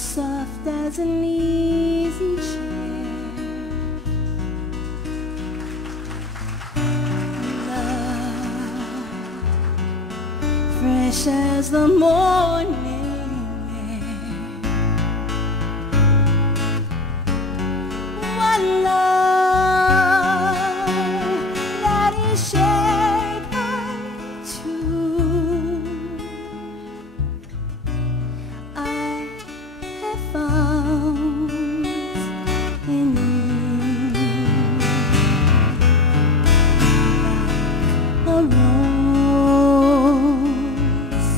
soft as an easy chair. Love, fresh as the morning air. One love that is shared by two. I have found in you, like a rose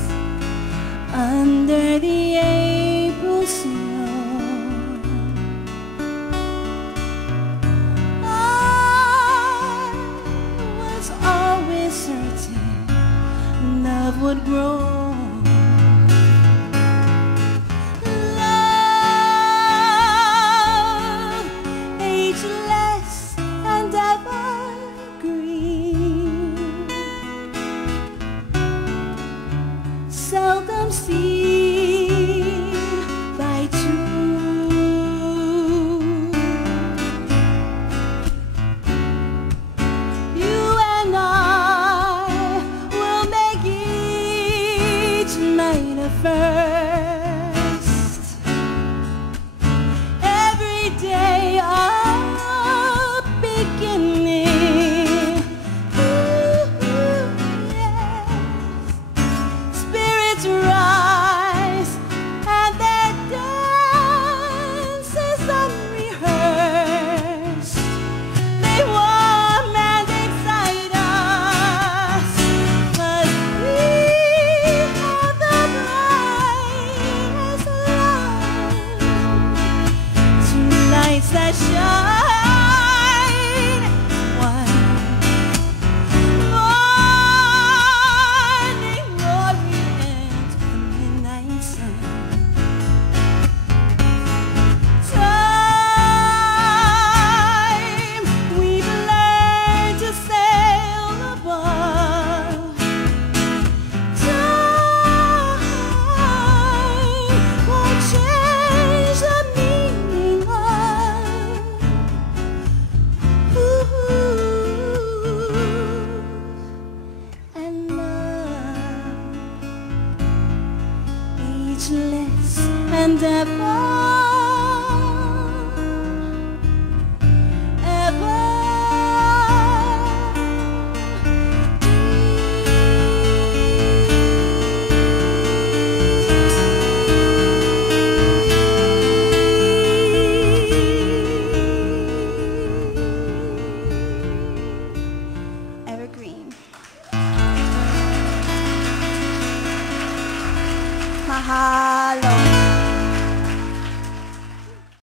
under the April snow. I was always certain love would grow. Love, ageless and evergreen, seldom seen by two. You and I will make each night a first, every day a beginning. Ooh, yes. Spirits rise and their dance is unrehearsed. They warm and excite us, 'cause we have the brightest light. Two lights that shine, one morning orient, one midnight sun. Time, we've learned to sail above. Time won't change the meaning of and love, ageless and ever. Evergreen. Mahalo.